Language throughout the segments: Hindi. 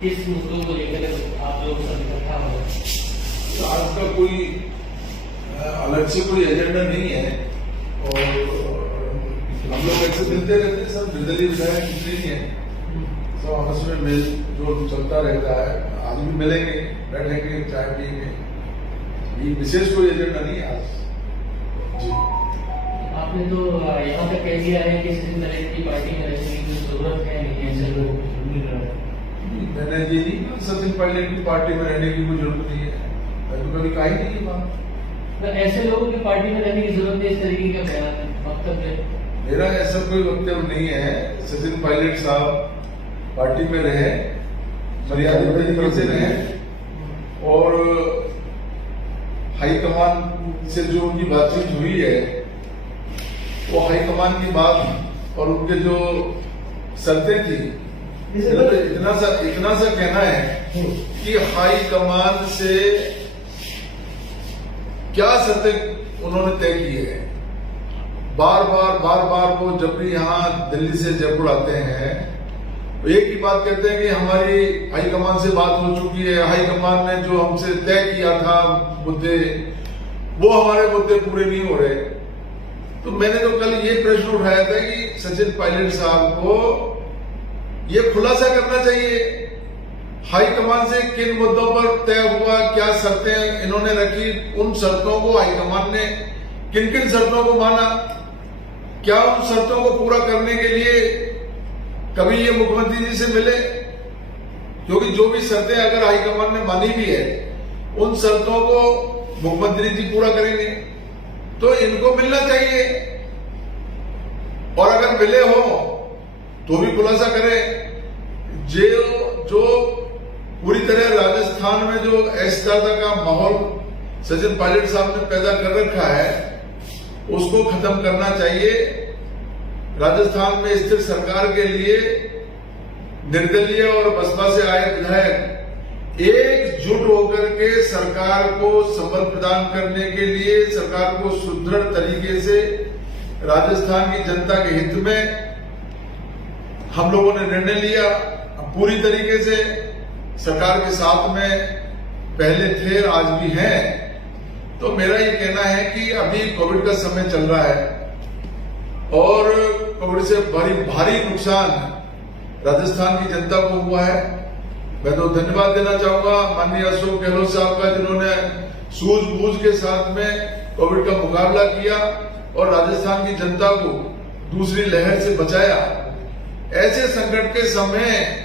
किस मुद्दों को लेकर आप लोग सब इकट्ठा हो रहे हैं? तो आज का कोई अलग से कोई एजेंडा नहीं है और हम लोग ऐसे मिलते रहते हैं, सब निर्दलीय विधायक जितने ही हैं सब आपस में मेल जो चलता रहता है। आज भी मिलेंगे, बैठेंगे, चाय पिएंगे, ये विशेष कोई एजेंडा नहीं है आज। जी आपने तो यहाँ तक कह दिया है कि सचिन पायलट की पार्टी में रहने की जरूरत है नहीं, ऐसे लोग मैंने ये नहीं कहा सचिन पायलट की पार्टी में रहने की कोई जरूरत नहीं है, मैं तो कभी कहा ही नहीं ये बात। तो ऐसे लोगों की पार्टी में रहने की जरूरत है, इस तरीके का बयान है, वक्तव्य? मेरा ऐसा कोई वक्तव्य नहीं है। सचिन पायलट साहब पार्टी में रहे, मर्यादित तरीके से रहे और हाईकमान से जो उनकी बातचीत हुई है वो हाईकमान की बात और उनके जो शर्तें थी, इतना सा कहना है कि हाईकमान से क्या शर्तें उन्होंने तय की है। बार बार वो जब भी यहाँ दिल्ली से जयपुर आते हैं तो एक ही बात कहते हैं कि हमारी हाईकमान से बात हो चुकी है, हाईकमान ने जो हमसे तय किया था मुद्दे, वो हमारे मुद्दे पूरे नहीं हो रहे। तो मैंने तो कल ये प्रश्न उठाया था कि सचिन पायलट साहब को ये खुलासा करना चाहिए हाईकमान से किन मुद्दों पर तय हुआ, क्या शर्तें इन्होंने रखी, उन शर्तों को हाईकमान ने किन किन शर्तों को माना, क्या उन शर्तों को पूरा करने के लिए कभी ये मुख्यमंत्री जी से मिले, क्योंकि जो भी शर्तें अगर हाईकमान ने मानी भी है उन शर्तों को मुख्यमंत्री जी पूरा करेंगे तो इनको मिलना चाहिए। और अगर मिले हो तो भी खुलासा करें। जो पूरी तरह राजस्थान में जो अस्थिरता का माहौल सचिन पायलट साहब ने पैदा कर रखा है उसको खत्म करना चाहिए। राजस्थान में स्थिर सरकार के लिए निर्दलीय और बसपा से आए विधायक एकजुट होकर के सरकार को संबल प्रदान करने के लिए, सरकार को सुदृढ़ तरीके से राजस्थान की जनता के हित में हम लोगों ने निर्णय लिया। पूरी तरीके से सरकार के साथ में पहले थे, आज भी हैं। तो मेरा ये कहना है कि अभी कोविड का समय चल रहा है और कोविड से भारी नुकसान राजस्थान की जनता को हुआ है। मैं तो धन्यवाद देना चाहूंगा माननीय अशोक गहलोत साहब का, जिन्होंने सूझबूझ के साथ में कोविड का मुकाबला किया और राजस्थान की जनता को दूसरी लहर से बचाया। ऐसे संकट के समय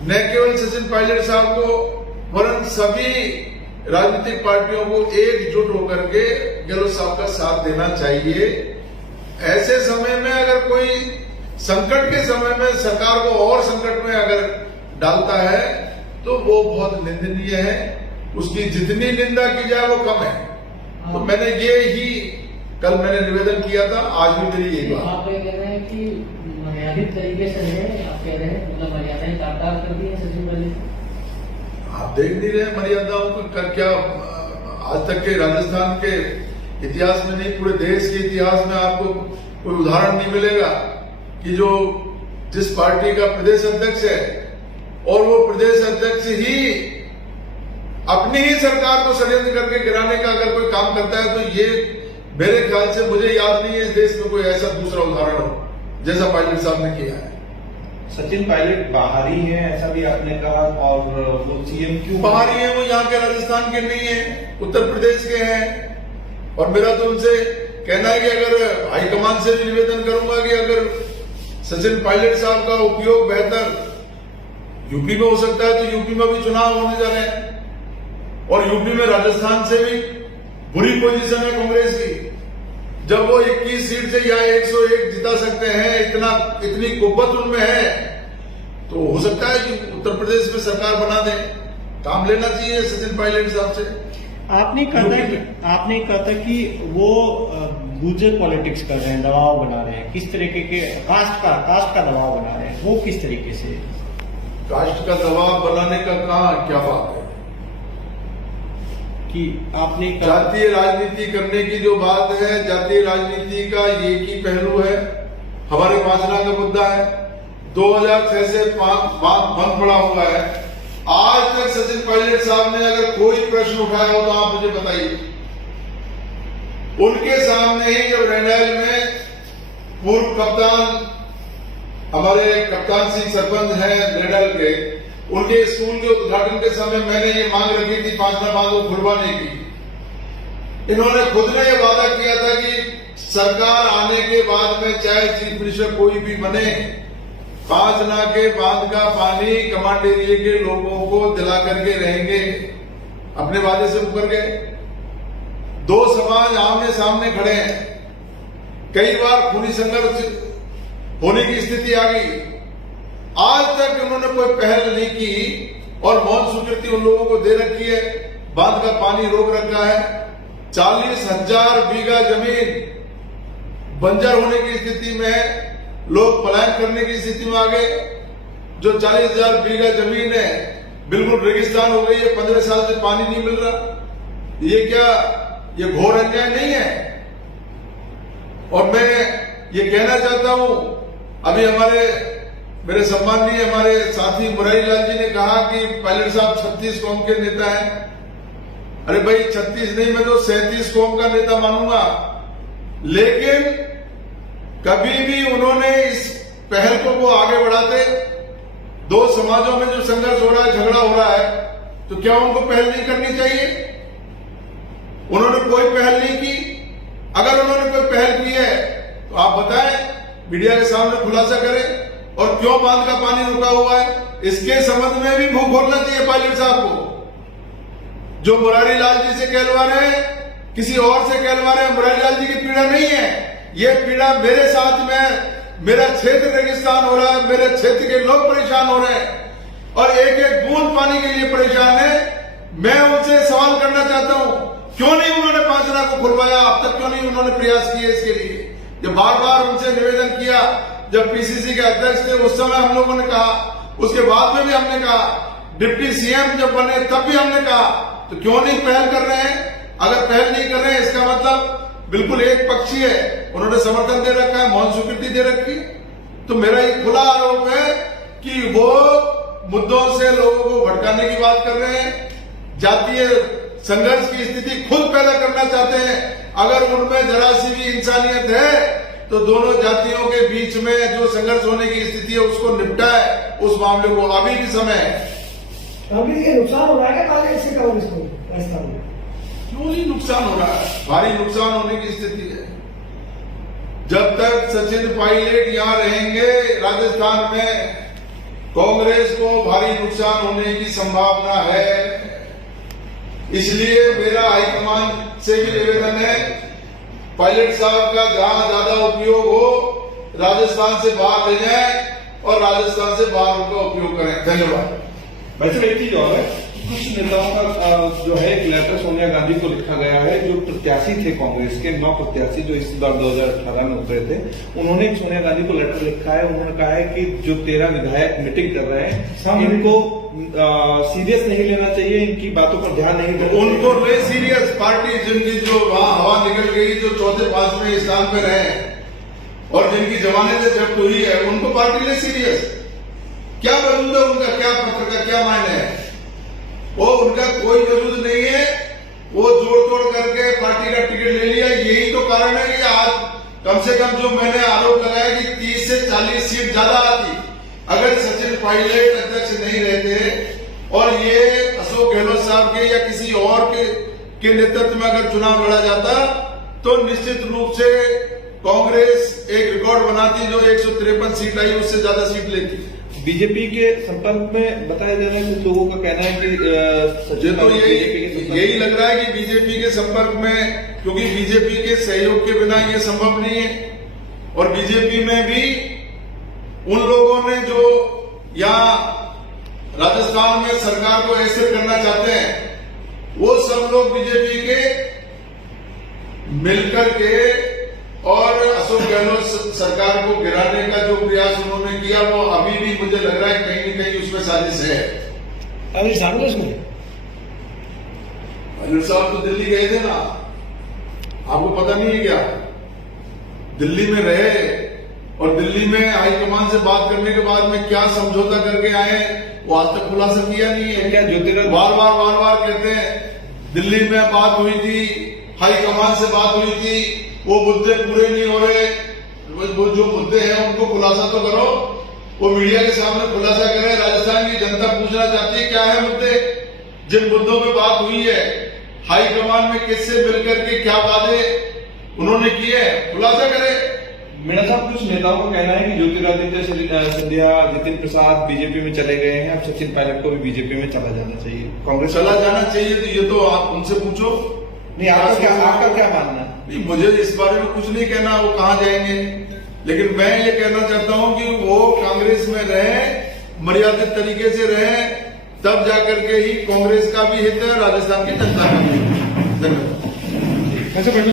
न केवल सचिन पायलट साहब को वरन सभी राजनीतिक पार्टियों को एकजुट होकर के गहलोत साहब का साथ देना चाहिए। ऐसे समय में अगर कोई संकट के समय में सरकार को और संकट में अगर डालता है तो वो बहुत निंदनीय है। उसकी जितनी निंदा की जाए वो कम है। तो मैंने ये ही कल निवेदन किया था, आज भी मेरी यही बात। आप ये कह रहे हैं कि मर्यादित तरीके से है, आप कह रहे हैं मतलब मर्यादाएं ताकदार कर दी है सचिन पायलट। आप देख नहीं रहे मर्यादाओं का क्या आज तक के राजस्थान के इतिहास में नहीं, पूरे देश के इतिहास में आपको कोई उदाहरण नहीं मिलेगा कि जो जिस पार्टी का प्रदेश अध्यक्ष है और वो प्रदेश अध्यक्ष ही अपनी ही सरकार को षड्यंत्र करके गिराने का अगर कोई काम करता है तो ये मेरे ख्याल से, मुझे याद नहीं है इस देश में कोई ऐसा दूसरा उदाहरण हो जैसा पायलट साहब ने किया है। सचिन पायलट बाहरी है ऐसा भी आपने कहा, और वो सीएम क्यों बाहरी है? वो यहाँ के राजस्थान के नहीं है, उत्तर प्रदेश के हैं। और मेरा तो उनसे कहना है कि अगर हाईकमान से भी निवेदन करूंगा कि अगर सचिन पायलट साहब का उपयोग बेहतर यूपी में हो सकता है तो यूपी में भी चुनाव होने जा रहे हैं और यूपी में राजस्थान से भी बुरी पोजीशन है कांग्रेस की। जब वो 21 सीट से या 101 जिता सकते हैं, इतनी कुव्वत उनमें है, तो हो सकता है कि उत्तर प्रदेश में सरकार बना दे। काम लेना चाहिए सचिन पायलट साहब से। आपने कहा था कि वो गुजर पॉलिटिक्स कर रहे हैं, दबाव बना रहे हैं। किस तरीके के कास्ट का दबाव बना रहे हैं, वो किस तरीके से? कास्ट का दबाव बनाने का कहाँ क्या बात है कि आपने जातीय राजनीति करने की जो बात है, जातीय राजनीति का एक ही पहलू है। हमारे 5 लाख का मुद्दा है, 2006 से बंद पड़ा हुआ है। आज तक सचिन पायलट साहब ने अगर कोई प्रश्न उठाया हो तो आप मुझे बताइए। उनके सामने ही जब रैंडल में पूर्व कप्तान, हमारे कप्तान सिंह सरपंच हैं रैंडल के, उनके स्कूल के उद्घाटन के समय मैंने ये मांग रखी थी 5 बांध को खुलवाने की। इन्होंने खुद ने ये वादा किया था कि सरकार आने के बाद में चाहे चीफ मिनिस्टर कोई भी बने, 5 के बांध का पानी कमांड एरिया के लोगों को दिला करके रहेंगे। अपने वादे से मुकर गए। 2 समाज आमने सामने खड़े हैं। कई बार खूनी संघर्ष होने की स्थिति आ गई। आज तक उन्होंने कोई पहल नहीं की और मौन स्वीकृति उन लोगों को दे रखी है। बांध का पानी रोक रखा है। 40,000 बीघा जमीन बंजर होने की स्थिति में है। लोग पलायन करने की स्थिति में आ गए। जो 40,000 बीघा जमीन है बिल्कुल रेगिस्तान हो गई है। 15 साल से पानी नहीं मिल रहा। ये क्या, ये घोर अन्याय नहीं है? और मैं ये कहना चाहता हूं, अभी मेरे सम्माननीय हमारे साथी मुरारी लाल जी ने कहा कि पायलट साहब 36 कौम के नेता हैं। अरे भाई 36 नहीं, मैं तो 37 कौम का नेता मानूंगा। लेकिन कभी भी उन्होंने इस पहल को वो आगे बढ़ाते, 2 समाजों में जो संघर्ष हो रहा है, झगड़ा हो रहा है, तो क्या उनको पहल नहीं करनी चाहिए? उन्होंने कोई पहल नहीं की। अगर उन्होंने कोई पहल की है तो आप बताएं, मीडिया के सामने खुलासा करें। और क्यों बांध का पानी रुका हुआ है, इसके संबंध में भी मुंह खोलना चाहिए पायलट साहब को। जो मुरारी लाल जी से कहलवा रहे हैं, किसी और से कहलवा रहे हैं, मुरारी लाल जी की पीड़ा नहीं है। ये पीड़ा मेरे साथ में, मेरा क्षेत्र रेगिस्तान हो रहा है, मेरे क्षेत्र के लोग परेशान हो रहे हैं और एक एक बूंद पानी के लिए परेशान है। मैं उनसे सवाल करना चाहता हूं, क्यों नहीं उन्होंने 5 को खुलवाया? अब तक क्यों नहीं उन्होंने प्रयास किए इसके लिए? जब बार बार उनसे निवेदन किया, जब पीसीसी के अध्यक्ष थे उस समय हम लोगों ने कहा, उसके बाद में भी हमने कहा, डिप्टी सीएम जब बने तब भी हमने कहा, तो क्यों नहीं पहल कर रहे हैं? अगर पहल नहीं कर रहे हैं इसका मतलब बिल्कुल एक पक्षी है। उन्होंने समर्थन दे रखा है, मौन स्वीकृति दे रखी। तो मेरा एक खुला आरोप है कि वो मुद्दों से लोगों को भटकाने की बात कर रहे हैं। जातीय संघर्ष की स्थिति खुद पैदा करना चाहते हैं। अगर उनमें जरा सी भी इंसानियत है तो दोनों जातियों के बीच में जो संघर्ष होने की स्थिति है उसको निपटाए। उस मामले को अभी भी समय है। अभी ये नुकसान हो रहा है क्या पायलट से का इसको? क्यों नहीं नुकसान हो रहा है? भारी नुकसान होने की स्थिति है। जब तक सचिन पायलट यहां रहेंगे राजस्थान में, कांग्रेस को भारी नुकसान होने की संभावना है। इसलिए मेरा हाईकमान से भी निवेदन है, पायलट साहब का जहां ज्यादा उपयोग हो राजस्थान से बाहर ले जाएं और राजस्थान से बाहर उनका उपयोग करें। धन्यवाद। वैसे एक चीज और है, कुछ नेताओं का जो है एक लेटर सोनिया गांधी को लिखा गया है, जो प्रत्याशी थे कांग्रेस के 9 प्रत्याशी जो इस बार 2018 में उतरे थे, उन्होंने सोनिया गांधी को लेटर लिखा है। उन्होंने कहा है कि जो 13 विधायक मीटिंग कर रहे हैं इनको सीरियस नहीं लेना चाहिए, इनकी बातों पर ध्यान नहीं देना। उनको ले सीरियस। पार्टी जिनकी जो वहां हवा निकल गई, जो 4थे 5वें स्थान पर रहे और जिनकी जमानतें जब्त हुई है, उनको पार्टी ले सीरियस। क्या वजूद है उनका? क्या पत्र का क्या मायने है? वो उनका कोई वजूद नहीं है। वो जोड़ तोड़ करके पार्टी का टिकट ले लिया। यही तो कारण है कि आज कम से कम जो मैंने आरोप लगाया कि 30 से 40 सीट ज्यादा आती अगर सचिन पायलट अध्यक्ष नहीं रहते और ये अशोक गहलोत साहब के या किसी और के नेतृत्व में अगर चुनाव लड़ा जाता तो निश्चित रूप से कांग्रेस एक रिकॉर्ड बनाती जो 153 सीट आई, उससे ज्यादा सीट लेती। बीजेपी के संपर्क में बताया जा रहा है, कुछ लोगों का कहना है कि सचिन तो यही लग रहा है कि बीजेपी के संपर्क में, क्योंकि बीजेपी के सहयोग के बिना ये संभव नहीं है। और बीजेपी में भी उन लोगों ने जो यहाँ राजस्थान में सरकार को ऐसे करना चाहते हैं, वो सब लोग बीजेपी के मिलकर के और अशोक गहलोत सरकार को गिराने का जो प्रयास उन्होंने किया, वो अभी भी मुझे लग रहा है कहीं न कहीं उसमें साजिश है। अभी साजिश में अनिल साहब तो दिल्ली गए थे ना, आपको पता नहीं है क्या? दिल्ली में रहे और दिल्ली में हाईकमान से बात करने के बाद में क्या समझौता करके आए वो आज तक खुलासा किया नहीं है। क्या ज्योतिरादित्य बार बार कहते हैं दिल्ली में बात हुई थी, हाईकमान से बात हुई थी, वो मुद्दे पूरे नहीं हो रहे, वो जो मुद्दे हैं उनको खुलासा तो करो, वो मीडिया के सामने खुलासा करें। राजस्थान की जनता पूछना चाहती है क्या है मुद्दे, जिन मुद्दों पे बात हुई है, हाईकमान में किससे मिलकर के क्या वादे उन्होंने किए हैं, खुलासा करें। मीणा साहब, कुछ नेताओं का कहना है कि ज्योतिरादित्य सिंधिया, जितिन प्रसाद बीजेपी में चले गए हैं, अब सचिन पायलट को भी बीजेपी में चला जाना चाहिए, कांग्रेस चला जाना चाहिए। तो ये तो आप उनसे पूछो। नहीं, आपका क्या मानना है? नहीं, मुझे इस बारे में कुछ नहीं कहना वो कहाँ जाएंगे, लेकिन मैं ये कहना चाहता हूँ कि वो कांग्रेस में रहे, मर्यादित तरीके से रहे, तब जाकर के ही कांग्रेस का भी हित है, राजस्थान की जनता का भी हित है। धन्यवाद।